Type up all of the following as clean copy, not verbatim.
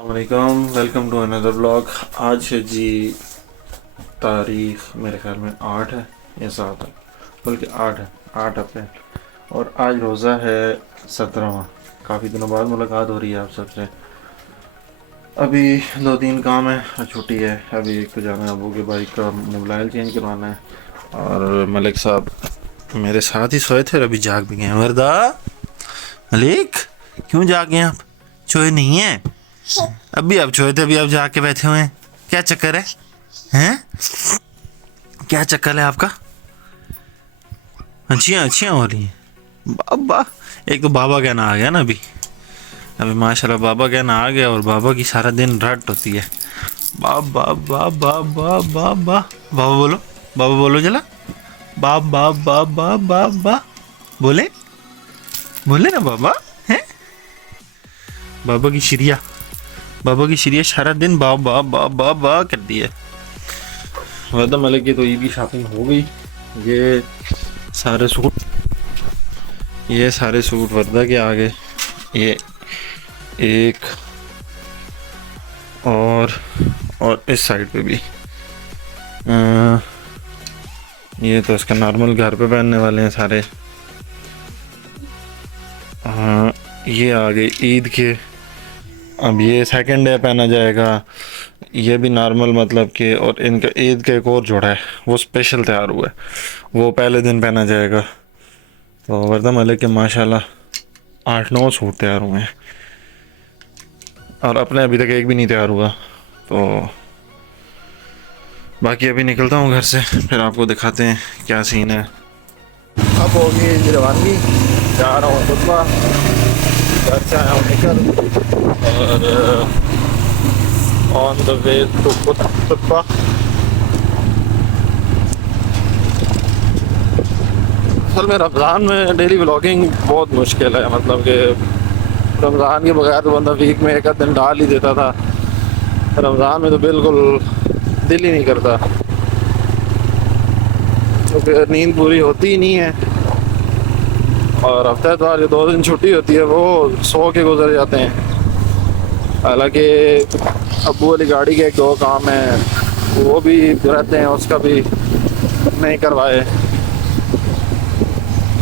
वालेकुम, welcome to another blog. आज है जी तारीख मेरे ख्याल में 8 है या 7 है, बल्कि 8 है, 8 अप्रैल। और आज रोज़ा है 17वां। काफ़ी दिनों बाद मुलाकात हो रही है आप सबसे। अभी 2-3 काम है और छुट्टी है। अभी एक तो जाना है अबू के बाइक का मोबाइल चेंज करवाना है, और मलिक साहब मेरे साथ ही सोए थे और अभी जाग भी गए हैं। वरदा, मलिक क्यों जाग गए आप? सोए नहीं है? अभी आप सोए थे, अभी आप जाके बैठे हुए हैं। क्या चक्कर है? हैं? क्या चक्कर है आपका? अच्छियाँ हो रही हैं। बाबा, एक तो बाबा कहना आ गया ना अभी माशाल्लाह बाबा कहना आ गया, और बाबा की सारा दिन रट होती है। बाबा बाबा बाबा बाबा बोलो, बाबा बोलो जला। बाबा बाबा बाबा बोले बोले ना बाबा। हैं? बाबा की श्रिया सारा दिन बा बा बा बा बा कर दी है। वरदा मलिक की तो ईद की शॉपिंग हो गई। ये सारे सूट वरदा के आ गए। ये एक और इस साइड पे भी। ये तो इसका नॉर्मल घर पे पहनने वाले हैं सारे। हाँ, ये आ गए ईद के। अब ये सेकंड डे पहना जाएगा। ये भी नॉर्मल मतलब कि, और इनका ईद का एक और जोड़ा है वो स्पेशल तैयार हुआ है, वो पहले दिन पहना जाएगा। तो वर्दा मलिक के माशाल्लाह 8-9 सूट तैयार हुए हैं, और अपने अभी तक एक भी नहीं तैयार हुआ। तो बाकी अभी निकलता हूँ घर से, फिर आपको दिखाते हैं क्या सीन है। अब होगी रवानगी, जा रहा हूँ खुतबा, घर से आया हूँ निकल, और ऑन द वे टू खुतबा। असल में रमज़ान में डेली व्लॉगिंग बहुत मुश्किल है, मतलब कि रमज़ान के बगैर तो बंदा वीक में एक आध दिन डाल ही देता था। रमज़ान में तो बिल्कुल दिल ही नहीं करता, क्योंकि नींद पूरी होती ही नहीं है, और हफ्ते इतवार जो 2 दिन छुट्टी होती है वो सो के गुजर जाते हैं। हालांकि अब्बू वाली गाड़ी के 1-2 काम हैं वो भी रहते हैं, उसका भी नहीं करवाए।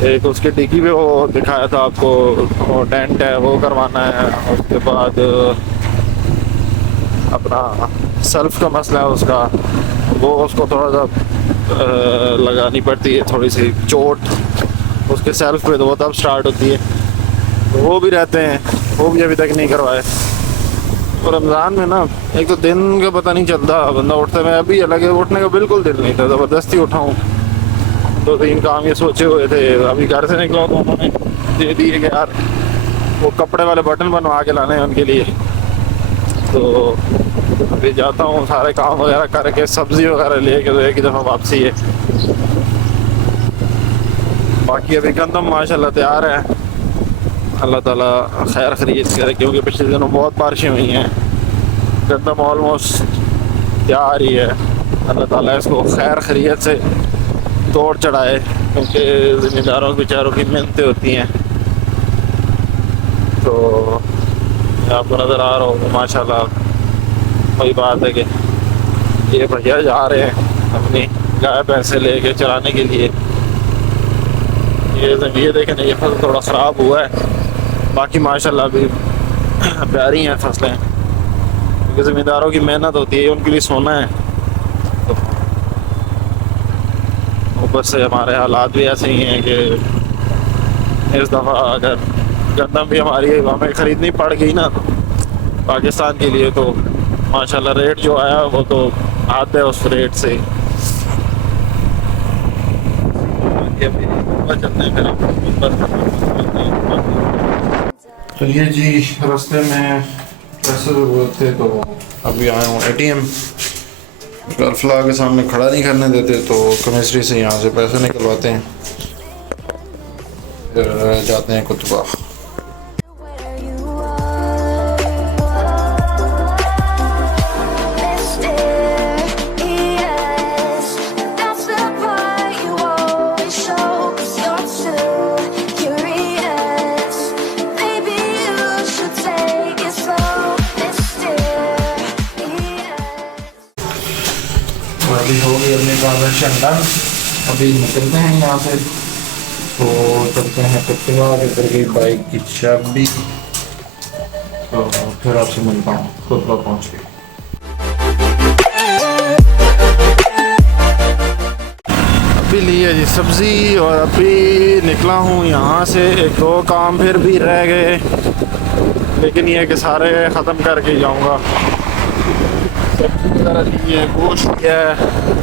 एक उसके डिग्गी पे वो दिखाया था आपको, वो डेंट है वो करवाना है। उसके बाद अपना सेल्फ का मसला है उसका, वो उसको थोड़ा सा लगानी पड़ती है, थोड़ी सी चोट उसके सेल्फ पे, तो वो तब स्टार्ट होती है। तो वो भी रहते हैं, वो भी अभी तक नहीं करवाए। और रमज़ान में ना एक तो दिन का पता नहीं चलता, बंदा उठता है। मैं अभी अलग है, उठने का बिल्कुल दिल नहीं था, ज़बरदस्ती उठाऊँ। 2-3 काम ये सोचे हुए थे, अभी घर से निकला तो उन्होंने दे दिए कि यार वो कपड़े वाले बटन बनवा के लाने हैं उनके लिए। तो अभी जाता हूँ, सारे काम वगैरह करके सब्ज़ी वगैरह लेके, तो एक ही दफ़ा वापसी है। बाकी अभी गंदम माशाल्लाह तैयार है, अल्लाह ताला खैर खरीद करे, क्योंकि पिछले दिनों बहुत बारिशें हुई हैं। गंदम ऑलमोस्ट तैयार ही है। अल्लाह ताला इसको खैर खरीद से तोड़ चढ़ाए, क्योंकि ज़मींदारों बेचारों की मेहनतें होती हैं। तो आपको नज़र आ रहा हो माशाल्लाह, वही बात है कि ये भैया जा रहे हैं अपनी गाय भैंसे लेके चराने के लिए। ये देखें ना, ये फसल थोड़ा ख़राब हुआ है, बाकी माशाल्लाह भी प्यारी हैं फसलें, क्योंकि ज़मींदारों की मेहनत होती है, उनके लिए सोना है। तो ऊपर से हमारे हालात भी ऐसे ही हैं कि इस दफ़ा अगर गंदम भी हमें ख़रीदनी पड़ गई ना पाकिस्तान के लिए, तो माशाल्लाह रेट जो आया वो तो आते है उस रेट से। चलिए जी, रास्ते में पैसे ज़रूरत थे तो अभी आया हूँ ATM। गलफला के सामने खड़ा नहीं करने देते, तो कमिस्ट्री से यहाँ से पैसे निकलवाते हैं, फिर जाते हैं कुतुबा। Transaction done. अभी निकलते हैं यहाँ से, तो चलते हैं कत्वा इधर की बाइक की चाबी, तो फिर आपसे मिलता हूँ कत्वा पहुँच के। अभी ली है जी सब्ज़ी और अभी निकला हूँ यहाँ से। एक दो काम फिर भी रह गए, लेकिन ये कि सारे ख़त्म करके जाऊँगा। सब्ज़ी वगैरह ली है, गोश्त लिया है,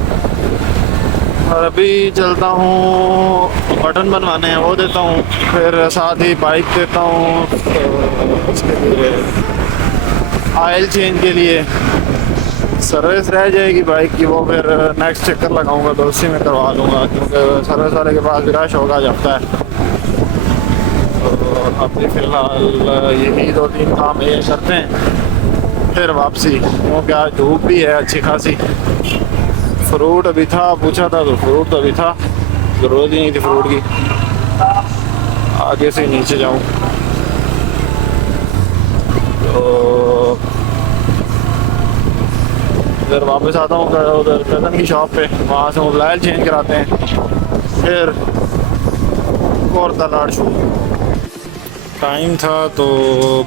और अभी चलता हूँ बटन बनवाने हैं वो देता हूँ, फिर साथ ही बाइक देता हूँ उसके लिए आयल चेंज के लिए। सर्विस रह जाएगी बाइक की, वो फिर नेक्स्ट चक्कर लगाऊंगा तो उसी में करवा लूँगा, क्योंकि सर्विस वाले के पास भी रश होगा जाता है। तो अभी फ़िलहाल यही 2-3 काम ये करते हैं, फिर वापसी, क्योंकि आज धूप भी है अच्छी खासी। फ्रूट अभी था, पूछा था तो फ्रूट तो अभी था, ज़रूरत ही नहीं थी फ्रूट की। आगे से नीचे जाऊँ तो इधर वापस आता हूँ उधर कज़न की शॉप पे, वहाँ से मोबाइल चेंज कराते हैं, फिर और तलाड़ शुरू। टाइम था तो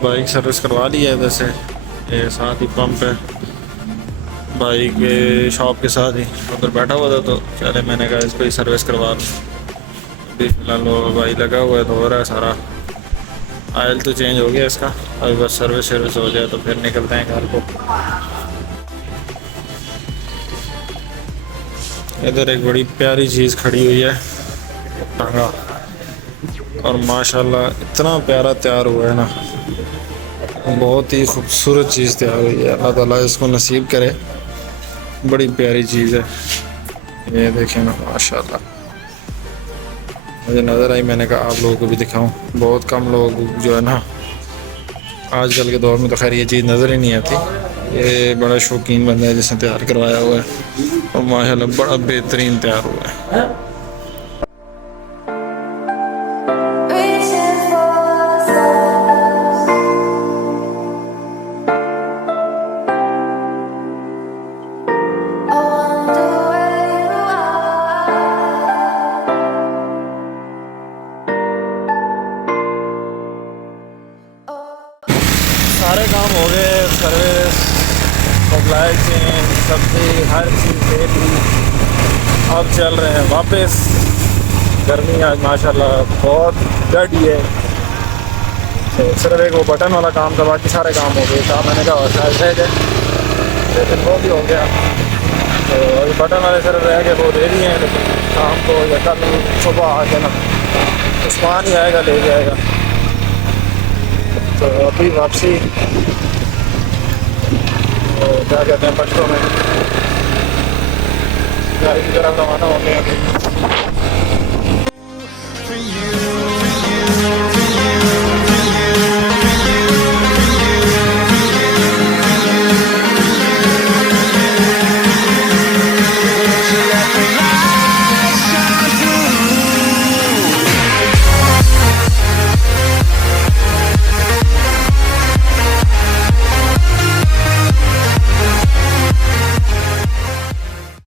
बाइक सर्विस करवा ली है इधर से, ये साथ ही पंप है बाइक के शॉप के साथ ही, उधर बैठा हुआ था तो चले मैंने कहा इसको ही सर्विस करवा लूँ। अभी फ़िलहाल वो भाई लगा हुआ है तो हो रहा है सारा, आयल तो चेंज हो गया इसका, अभी बस सर्विस हो जाए तो फिर निकलते हैं घर को। इधर एक बड़ी प्यारी चीज़ खड़ी हुई है टांगा, और माशाल्लाह इतना प्यारा तैयार हुआ है ना, बहुत ही खूबसूरत चीज़ तैयार हुई है। अल्लाह ताला इसको नसीब करे, बड़ी प्यारी चीज़ है ये, देखें ना माशाल्लाह, मुझे नज़र आई, मैंने कहा आप लोगों को भी दिखाऊं। बहुत कम लोग जो है ना आजकल के दौर में तो खैर ये चीज़ नज़र ही नहीं आती, ये बड़ा शौकीन बंदा है जिसने तैयार करवाया हुआ है, और माशाल्लाह बड़ा बेहतरीन तैयार हुआ है। सारे काम हो गए, सर्विस, सप्लाई चेन, सब्जी, हर चीज़ ले ली। अब चल रहे हैं वापस। गर्मी आज माशाल्लाह बहुत गड़ी है, तो सिर्फ एक वो बटन वाला काम था, बाकी सारे काम हो गए। काम मैंने कहा शायद रह गए, लेकिन वो भी हो गया। तो अभी बटन वाले सिर्फ रह गए, वो दे दिए हैं, लेकिन शाम को या कल सुबह आ के ना उस्मान ही आएगा ले जाएगा। तो अभी वापसी तो क्या कहते हैं बच्चों में घर की तरफ रवाना हो गए।